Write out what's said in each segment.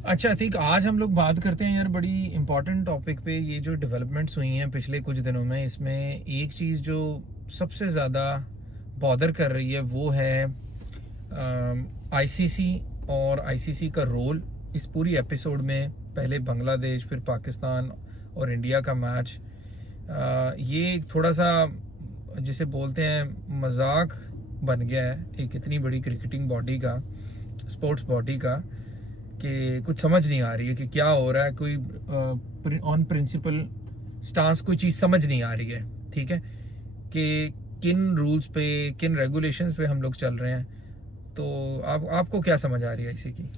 अच्छा अतीक, आज हम लोग बात करते हैं यार बड़ी इंपॉर्टेंट टॉपिक पे। ये जो डेवलपमेंट्स हुई हैं पिछले कुछ दिनों में, इसमें एक चीज़ जो सबसे ज़्यादा बॉदर कर रही है वो है आईसीसी और आईसीसी का रोल इस पूरी एपिसोड में। पहले बांग्लादेश, फिर पाकिस्तान और इंडिया का मैच। ये थोड़ा सा जिसे बोलते हैं मजाक बन गया है एक इतनी बड़ी क्रिकेटिंग बॉडी का, स्पोर्ट्स बॉडी का, कि कुछ समझ नहीं आ रही है कि क्या हो रहा है। कोई ऑन प्रिंसिपल स्टांस कोई चीज़ समझ नहीं आ रही है, ठीक है, कि किन रूल्स पे, किन रेगुलेशंस पे हम लोग चल रहे हैं। तो आपको क्या समझ आ रही है इसी की?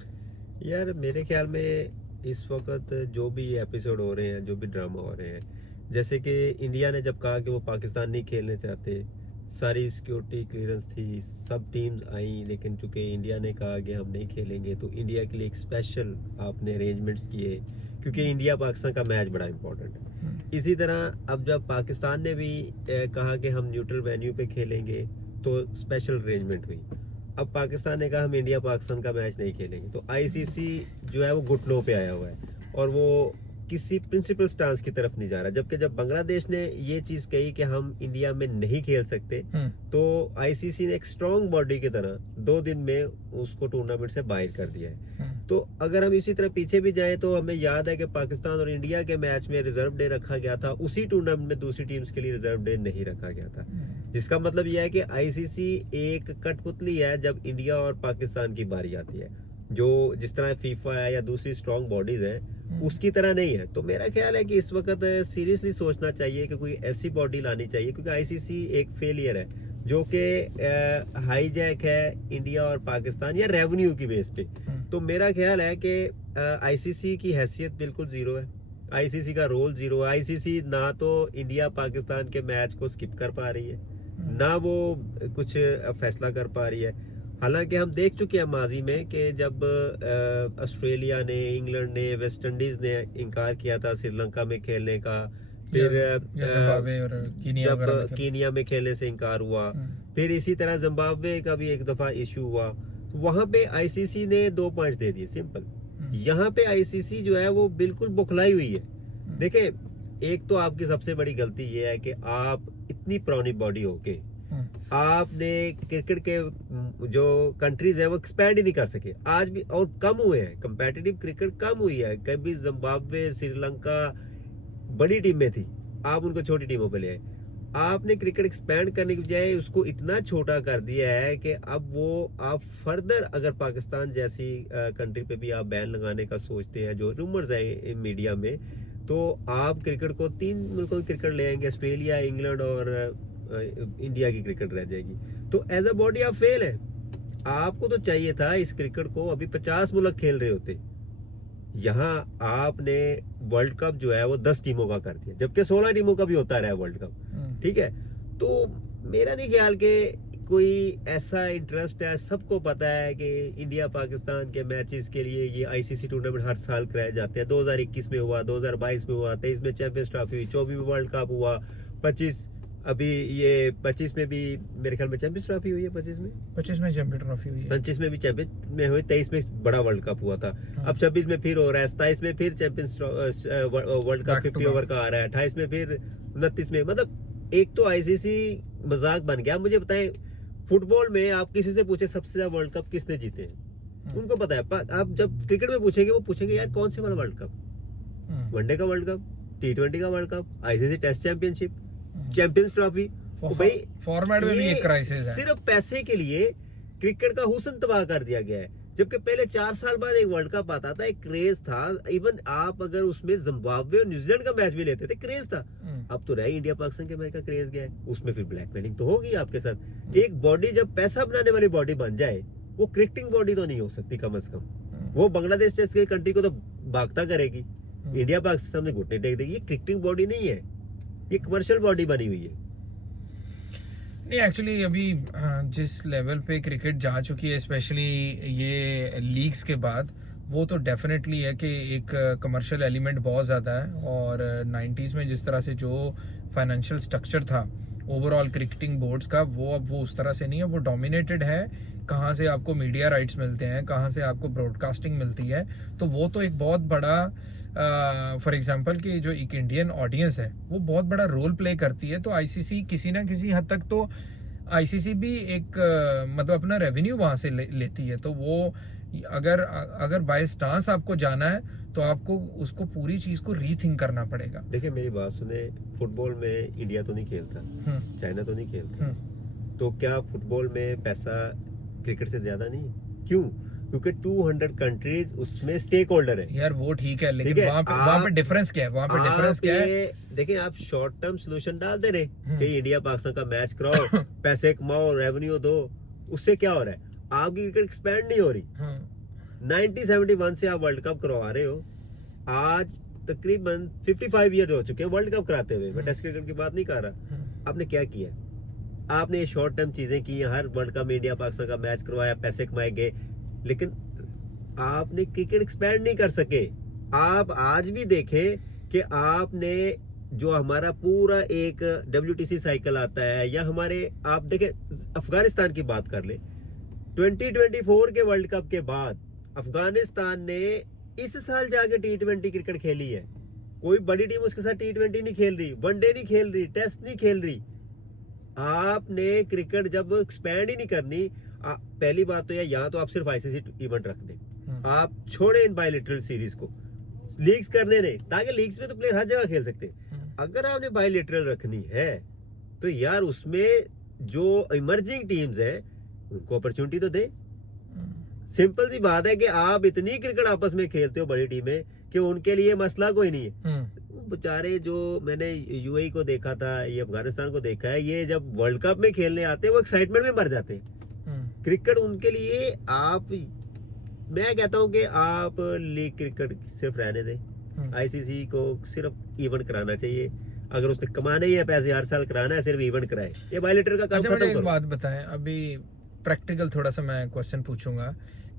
यार मेरे ख्याल में इस वक्त जो भी एपिसोड हो रहे हैं, जो भी ड्रामा हो रहे हैं, जैसे कि इंडिया ने जब कहा कि वो पाकिस्तान नहीं खेलने चाहते, सारी सिक्योरिटी क्लियरेंस थी, सब टीम्स आई, लेकिन चूंकि इंडिया ने कहा कि हम नहीं खेलेंगे तो इंडिया के लिए एक स्पेशल आपने अरेंजमेंट्स किए, क्योंकि इंडिया पाकिस्तान का मैच बड़ा इंपॉर्टेंट है। इसी तरह अब जब पाकिस्तान ने भी कहा कि हम न्यूट्रल वेन्यू पे खेलेंगे तो स्पेशल अरेंजमेंट हुई। अब पाकिस्तान ने कहा हम इंडिया पाकिस्तान का मैच नहीं खेलेंगे, तो आईसीसी जो है वो घुटनों पे आया हुआ है और वो किसी प्रिंसिपल स्टांस की तरफ नहीं जा रहा। जबकि जब बांग्लादेश ने ये चीज कही कि हम इंडिया में नहीं खेल सकते, तो आईसीसी ने एक स्ट्रॉन्ग बॉडी की तरह 2 दिन में उसको टूर्नामेंट से बाहर कर दिया है। तो अगर हम इसी तरह पीछे भी जाएं तो हमें याद है कि पाकिस्तान और इंडिया के मैच में रिजर्व डे रखा गया था, उसी टूर्नामेंट में दूसरी टीम्स के लिए रिजर्व डे नहीं रखा गया था। जिसका मतलब यह है कि आईसीसी एक कठपुतली है जब इंडिया और पाकिस्तान की बारी आती है। जो जिस तरह फीफा है या दूसरी स्ट्रॉन्ग बॉडीज है उसकी तरह नहीं है। तो मेरा ख्याल है कि इस वक्त सीरियसली सोचना चाहिए कि कोई ऐसी बॉडी लानी चाहिए, क्योंकि आईसीसी एक फेलियर है जो कि हाईजैक है इंडिया और पाकिस्तान या रेवेन्यू की बेस पे। तो मेरा ख्याल है कि आईसीसी की हैसियत बिल्कुल जीरो है, आईसीसी का रोल जीरो है। आईसीसी ना तो इंडिया पाकिस्तान के मैच को स्किप कर पा रही है, ना वो कुछ फैसला कर पा रही है। हालांकि हम देख चुके हैं माजी में कि जब ऑस्ट्रेलिया ने, इंग्लैंड ने, वेस्ट इंडीज ने इनकार किया था श्रीलंका में खेलने का, फिर जब कीनिया में खेलने से इनकार हुआ, फिर इसी तरह जिम्बाब्वे का भी एक दफा इशू हुआ, तो वहां पे आईसीसी ने 2 पॉइंट्स दे दिए, सिंपल। यहाँ पे आईसीसी जो है वो बिल्कुल बुखलाई हुई है। देखे, एक तो आपकी सबसे बड़ी गलती ये है कि आप इतनी पुरानी बॉडी होके आपने क्रिकेट के जो कंट्रीज है वो एक्सपैंड ही नहीं कर सके आज भी, और कम हुए हैं, कंपेटिटिव क्रिकेट कम हुई है। कभी जिम्बाब्वे, श्रीलंका बड़ी टीमें थी, आप उनको छोटी टीमों पे ले आए। आपने क्रिकेट एक्सपैंड करने की बजाय उसको इतना छोटा कर दिया है कि अब वो आप फर्दर अगर पाकिस्तान जैसी कंट्री पे भी आप बैन लगाने का सोचते हैं, जो रूमर्स है मीडिया में, तो आप क्रिकेट को 3 मुल्कों की क्रिकेट ले आएंगे, ऑस्ट्रेलिया, इंग्लैंड और इंडिया की क्रिकेट रह जाएगी। तो एज अ बॉडी आप फेल है। आपको तो चाहिए था इस क्रिकेट को, अभी 50 मुल्क खेल रहे होते, यहाँ आपने वर्ल्ड कप जो है वो 10 टीमों का कर दिया, जबकि 16 टीमों का भी होता रहा वर्ल्ड कप, ठीक है। तो मेरा नहीं ख्याल कि कोई ऐसा इंटरेस्ट है। सबको पता है कि इंडिया पाकिस्तान के मैचेस के लिए ये आईसीसी टूर्नामेंट हर साल कराए जाते हैं। 2021 में हुआ, 2022 में हुआ, 23 में चैंपियंस ट्रॉफी हुई, 24 में वर्ल्ड कप हुआ, 25 अभी ये 25 में भी मेरे ख्याल में चैंपियंस ट्रॉफी हुई है। 25 में चैंपियन ट्रॉफी हुई है, 25 में भी चैंपियन में हुई, 23 में बड़ा वर्ल्ड कप हुआ था। अब 26 में फिर हो रहा है, 27 में फिर चैंपियंस वर्ल्ड कप 50 ओवर का आ रहा है, 28 में फिर 29 में। मतलब एक तो आईसीसी मजाक बन गया। मुझे बताएं, फुटबॉल में आप किसी से पूछे सबसे ज्यादा वर्ल्ड कप किसने जीते हैं, उनको पता है। आप जब क्रिकेट में पूछेंगे, वो पूछेंगे यार कौन से वाला वर्ल्ड कप, वनडे का वर्ल्ड कप, T20 का world cup, ICC test championship, champions trophy. भाई फॉर्मेट में भी एक क्राइसिस है। सिर्फ पैसे के लिए क्रिकेट का हुस्न तबाह कर दिया गया है। जबकि पहले 4 साल बाद एक वर्ल्ड कप आता था, एक क्रेज था। इवन आप अगर उसमें जिम्बाब्वे और न्यूजीलैंड का मैच भी लेते थे, क्रेज था। अब तो रहे इंडिया पाकिस्तान के मैच का क्रेज गया है, उसमें फिर ब्लैकमेलिंग तो होगी आपके साथ। एक बॉडी जब पैसा बनाने वाली बॉडी बन जाए, वो क्रिकेटिंग बॉडी तो नहीं हो सकती कम से कम। वो बांग्लादेश जैसी कंट्री को तो भागता करेगी, इंडिया पाकिस्तान में घुटने टेक देगी। ये क्रिकेटिंग बॉडी नहीं है, ये कमर्शियल बॉडी बनी हुई है। नहीं, एक्चुअली अभी जिस लेवल पे क्रिकेट जा चुकी है, स्पेशली ये लीग्स के बाद, वो तो डेफिनेटली है कि एक कमर्शियल एलिमेंट बहुत ज़्यादा है। और 90s में जिस तरह से जो फाइनेंशियल स्ट्रक्चर था ओवरऑल क्रिकेटिंग बोर्ड्स का, वो अब वो उस तरह से नहीं है। वो डोमिनेटेड है कहाँ से आपको मीडिया राइट्स मिलते हैं, कहाँ से आपको ब्रॉडकास्टिंग मिलती है, तो वो तो एक बहुत बड़ा फॉर एग्जांपल कि जो एक इंडियन ऑडियंस है वो बहुत बड़ा रोल प्ले करती है। तो आईसीसी किसी ना किसी हद तक तो आईसीसी भी एक मतलब अपना रेवेन्यू वहाँ से लेती है। तो वो अगर बाय स्टांस आपको जाना है तो आपको उसको पूरी चीज को रीथिंक करना पड़ेगा। देखिए मेरी बात सुने, फुटबॉल में इंडिया तो नहीं खेलता, चाइना तो नहीं खेलता, तो क्या फुटबॉल में पैसा क्रिकेट से ज्यादा नहीं है? क्यों? क्योंकि 200 कंट्रीज उसमें स्टेक होल्डर है यार वो ठीक है, लेकिन ठीक है, वहाँ पे डिफरेंस क्या है? वहाँ पे डिफरेंस क्या है? देखिए आप शॉर्ट टर्म सोल्यूशन डाल दे रहे कि इंडिया पाकिस्तान का मैच कराओ, पैसे कमाओ, रेवेन्यू दो, उससे क्या हो रहा है? आपकी क्रिकेट एक्सपैंड नहीं हो रही। 1971 से आप वर्ल्ड कप करवा रहे हो, आज तकरीबन 55 ईयर हो चुके हैं वर्ल्ड कप कराते हुए। मैं टेस्ट क्रिकेट की बात नहीं कर रहा। आपने क्या किया? आपने ये शॉर्ट टर्म चीजें की, हर वर्ल्ड कप में इंडिया पाकिस्तान का मैच करवाया, पैसे कमाए गए, लेकिन आपने क्रिकेट एक्सपैंड नहीं कर सके। आप आज भी देखें कि आपने जो हमारा पूरा एक WTC साइकिल आता है, या हमारे आप देखें अफगानिस्तान की बात कर ले, 2024 के वर्ल्ड कप के बाद अफगानिस्तान ने इस साल जाके T20 क्रिकेट खेली है। कोई बड़ी टीम उसके साथ T20 नहीं खेल रही, वनडे नहीं खेल रही, टेस्ट नहीं खेल रही। आपने क्रिकेट जब एक्सपैंड ही नहीं करनी, पहली बात तो यहाँ तो आप सिर्फ आईसीसी इवेंट रख दें, आप छोड़े इन बायलैटरल सीरीज को, लीग्स करने दें, ताकि लीग्स में तो प्लेयर हर जगह खेल सकते हैं। अगर आपने बायलैटरल रखनी है तो यार उसमें जो इमर्जिंग टीम्स हैं उनको अपॉर्चुनिटी तो दे। सिंपल सी बात है कि आप इतनी क्रिकेट आपस में खेलते हो बड़ी टीमें कि उनके लिए मसला कोई नहीं है। बेचारे जो मैंने यूएई को देखा था, ये अफगानिस्तान को देखा है, ये जब वर्ल्ड कप में खेलने आते हैं वो एक्साइटमेंट में मर जाते हैं। क्रिकेट उनके लिए मैं कहता हूं कि आप लीग क्रिकेट सिर्फ रहने दें, आईसीसी को सिर्फ इवेंट कराना चाहिए। अगर उसने कमाने ही है पैसे, हर साल कराना है, सिर्फ इवेंट कराए, ये बायलैटरल का काम खत्म करो। एक बात बताएं, अभी प्रैक्टिकल थोड़ा सा मैं क्वेश्चन पूछूंगा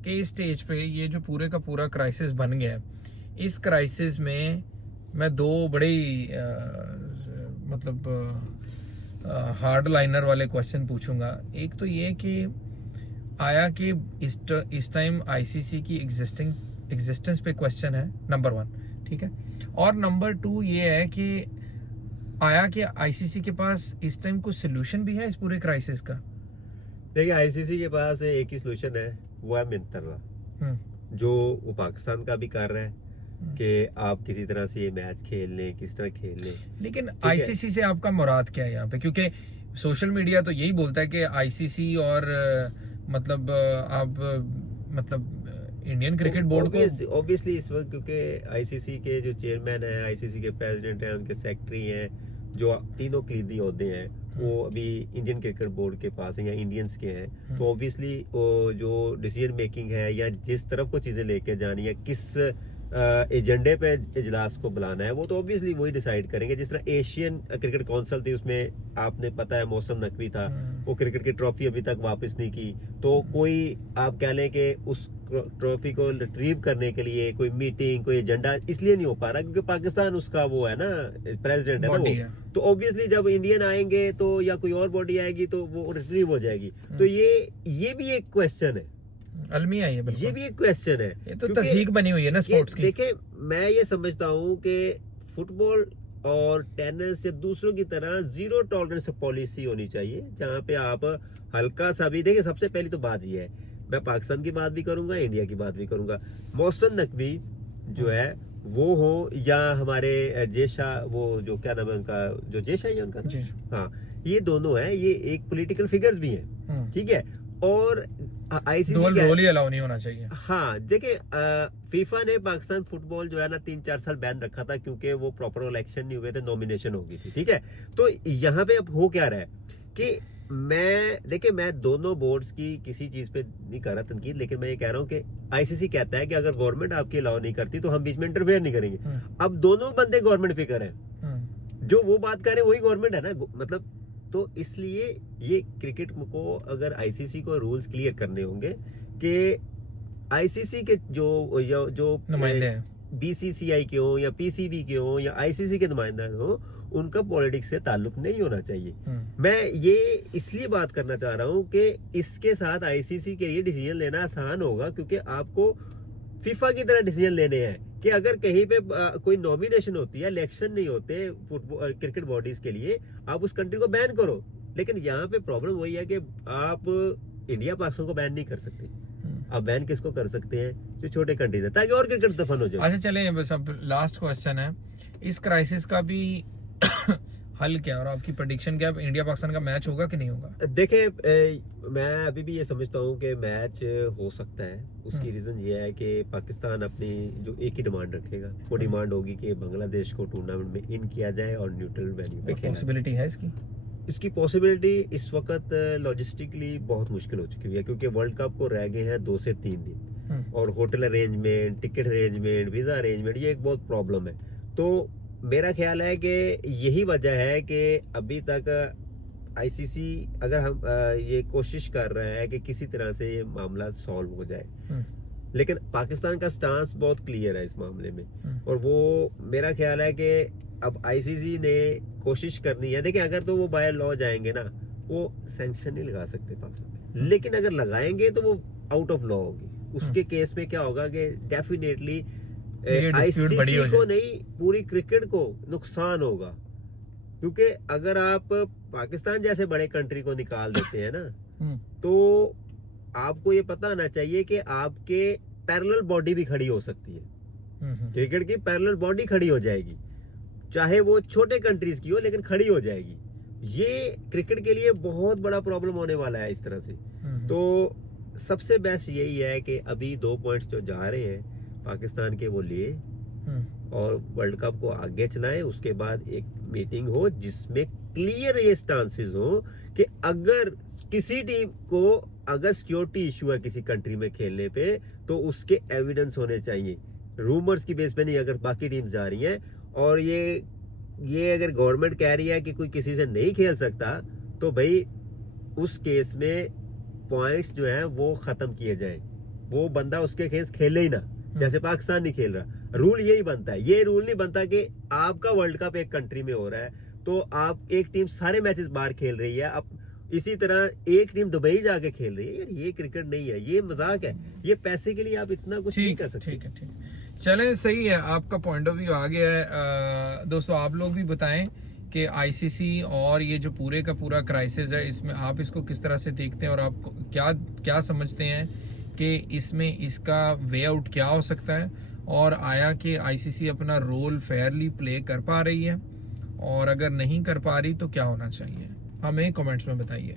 कि इस स्टेज पे ये जो पूरे का पूरा क्राइसिस बन गया, इस क्राइसिस में मैं दो बड़े मतलब हार्ड लाइनर वाले क्वेश्चन पूछूंगा। एक तो ये कि आया कि इस टाइम आईसीसी की एग्जिस्टेंस पे क्वेश्चन है, नंबर 1, ठीक है, और नंबर 2 ये है कि आया कि आईसीसी के पास इस टाइम कुछ सोल्यूशन भी है इस पूरे क्राइसिस का? देखिए आईसीसी के पास एक ही सोल्यूशन है, वो है मिंतर्रा, जो वो पाकिस्तान का भी कर रहा है कि आप किसी तरह से ये मैच खेल लें, किस तरह खेल लें। लेकिन आईसीसी से आपका मुराद क्या है यहाँ पे? क्योंकि सोशल मीडिया तो यही बोलता है कि आईसीसी और मतलब आप मतलब इंडियन क्रिकेट बोर्ड को ऑब्वियसली इस वक्त, क्योंकि आईसीसी के जो चेयरमैन है, आईसीसी के प्रेसिडेंट हैं, उनके सेक्रेटरी हैं, जो तीनों कलीदी ओहदे हैं, वो अभी इंडियन क्रिकेट बोर्ड के पास हैं या इंडियंस के हैं। तो ऑब्वियसली जो डिसीजन मेकिंग है या जिस तरफ को चीजें लेके जानी है, किस एजेंडे पे इजलास को बुलाना है, वो तो ऑब्वियसली वही डिसाइड करेंगे। जिस तरह एशियन क्रिकेट काउंसिल थी, उसमें आपने पता है मौसम नकवी था, वो क्रिकेट की ट्रॉफी अभी तक वापस नहीं की। तो कोई आप कह लें कि उस ट्रॉफी को रिट्रीव करने के लिए कोई मीटिंग, कोई एजेंडा इसलिए नहीं हो पा रहा क्योंकि पाकिस्तान उसका वो है ना, प्रेसिडेंट है ना वो। तो ऑब्वियसली जब इंडियन आएंगे तो या कोई और बॉडी आएगी तो वो रिट्रीव हो जाएगी। तो ये भी एक क्वेश्चन है, अलमिया है, ये भी एक क्वेश्चन है। ये तो तस्दीक बनी हुई है ना स्पोर्ट्स की। देखिए मैं ये समझता हूँ कि फुटबॉल और टेनिस या दूसरों की तरह जीरो टॉलरेंस पॉलिसी होनी चाहिए, जहाँ पे आप हल्का सा भी देखिए। सबसे पहली तो बात ये है, मैं पाकिस्तान की बात भी करूंगा, इंडिया की बात भी करूंगा। मौसम नकवी जो है वो हो, या हमारे जेशा, वो जो क्या नाम है उनका, जो जेशा ही है उनका, हाँ, ये दोनों है, ये एक पॉलिटिकल फिगर्स भी हैं, ठीक है। और आईसीसी रोल ही अलाउ नहीं होना चाहिए। हाँ देखिए, फीफा ने पाकिस्तान फुटबॉल जो है ना 3-4 साल बैन रखा था, क्योंकि वो प्रॉपर इलेक्शन नहीं हुए थे, नॉमिनेशन हो गई थी, ठीक है। तो यहाँ पे अब हो क्या रहा है कि मैं दोनों बोर्ड्स की किसी चीज पे नहीं कर रहा तनकीद, लेकिन मैं ये कह रहा हूँ कि आईसीसी कहता है कि अगर गवर्नमेंट आपकी अलाउ नहीं करती तो हम बीच में इंटरफेयर नहीं करेंगे। अब दोनों बंदे गवर्नमेंट फिगर हैं, जो वो बात कर रहे हैं वही गवर्नमेंट है ना, मतलब। तो इसलिए ये क्रिकेट को अगर आईसीसी को रूल्स क्लियर करने होंगे कि आईसीसी के जो नुमाइंदे हैं, बीसीसीआई के हो या पीसीबी के हो या आईसीसी के नुमाइंदे हो, उनका पॉलिटिक्स से ताल्लुक नहीं होना चाहिए। मैं ये इसलिए बात करना चाह रहा हूँ कि इसके साथ आईसीसी के लिए डिसीजन लेना आसान होगा, क्योंकि आपको फीफा की तरह डिसीजन लेने हैं कि अगर कहीं पे कोई नॉमिनेशन होती है, इलेक्शन नहीं होते फुटबॉल क्रिकेट बॉडीज के लिए, आप उस कंट्री को बैन करो। लेकिन यहाँ पे प्रॉब्लम वही है कि आप इंडिया पाकिस्तान को बैन नहीं कर सकते। आप बैन किसको कर सकते हैं? जो छोटे कंट्रीज है, ताकि और क्रिकेट दफन हो जाए। अच्छा चले, बस अब लास्ट क्वेश्चन है, इस क्राइसिस का भी हल क्या और आपकी प्रेडिक्शन क्या? इंडिया पाकिस्तान का मैच होगा कि नहीं होगा? देखिए, मैं अभी भी ये समझता हूँ कि मैच हो सकता है। उसकी रीजन ये है कि पाकिस्तान अपनी जो एक ही डिमांड रखेगा, वो डिमांड होगी कि बांग्लादेश को टूर्नामेंट में इन किया जाए और न्यूट्रल वेन्यू पे खेला। पॉसिबिलिटी है इसकी? इसकी पॉसिबिलिटी इस वक्त लॉजिस्टिकली बहुत मुश्किल हो चुकी है, क्योंकि वर्ल्ड कप को रह गए हैं 2 से 3 दिन, और hotel arrangement, ticket arrangement, visa arrangement, ये एक बहुत प्रॉब्लम है। तो मेरा ख्याल है कि यही वजह है कि अभी तक आईसीसी अगर हम ये कोशिश कर रहा है कि किसी तरह से ये मामला सॉल्व हो जाए, लेकिन पाकिस्तान का स्टांस बहुत क्लियर है इस मामले में, और वो मेरा ख्याल है कि अब आईसीसी ने कोशिश करनी है। देखिए, अगर तो वो बाय लॉ जाएंगे ना, वो सैंक्शन नहीं लगा सकते पाकिस्तान पे, लेकिन अगर लगाएंगे तो वो आउट ऑफ लॉ होगी। उसके केस में क्या होगा कि डेफिनेटली आईसीसी को नहीं, पूरी क्रिकेट को नुकसान होगा, क्योंकि अगर आप पाकिस्तान जैसे बड़े कंट्री को निकाल देते हैं ना, तो आपको ये पता होना चाहिए कि आपके पैरेलल बॉडी भी खड़ी हो सकती है। क्रिकेट की पैरेलल बॉडी खड़ी हो जाएगी, चाहे वो छोटे कंट्रीज की हो, लेकिन खड़ी हो जाएगी। ये क्रिकेट के लिए बहुत बड़ा प्रॉब्लम होने वाला है इस तरह से। तो सबसे बेस्ट यही है कि अभी 2 पॉइंट्स जो जा रहे हैं पाकिस्तान के, वो लिए और वर्ल्ड कप को आगे चलाएं। उसके बाद एक मीटिंग हो जिसमें क्लियर ये स्टांसेस हो कि अगर किसी टीम को अगर सिक्योरिटी इशू है किसी कंट्री में खेलने पे, तो उसके एविडेंस होने चाहिए, रूमर्स की बेस पे नहीं। अगर बाकी टीम जा रही हैं और ये अगर गवर्नमेंट कह रही है कि कोई किसी से नहीं खेल सकता, तो भाई उस केस में पॉइंट्स जो है वो खत्म किए जाएं, वो बंदा उसके केस खेले ही ना, जैसे पाकिस्तान नहीं खेल रहा। रूल यही बनता है। ये रूल नहीं बनता कि आपका वर्ल्ड कप एक कंट्री में हो रहा है तो आप एक टीम सारे मैचेस बाहर खेल रही है, अब इसी तरह एक टीम दुबई जाके खेल रही है। यार ये क्रिकेट नहीं है, ये मजाक है। ये पैसे के लिए आप इतना कुछ नहीं कर सकते। ठीक है। चलें, सही है, आपका पॉइंट ऑफ व्यू आ गया है। दोस्तों, आप लोग भी बताएं कि आईसीसी और ये जो पूरे का पूरा क्राइसिस है, इसमें आप इसको किस तरह से देखते हैं और आप क्या समझते हैं कि इसमें इसका वे आउट क्या हो सकता है, और आया कि आईसीसी अपना रोल फेयरली प्ले कर पा रही है, और अगर नहीं कर पा रही तो क्या होना चाहिए? हमें कमेंट्स में बताइए।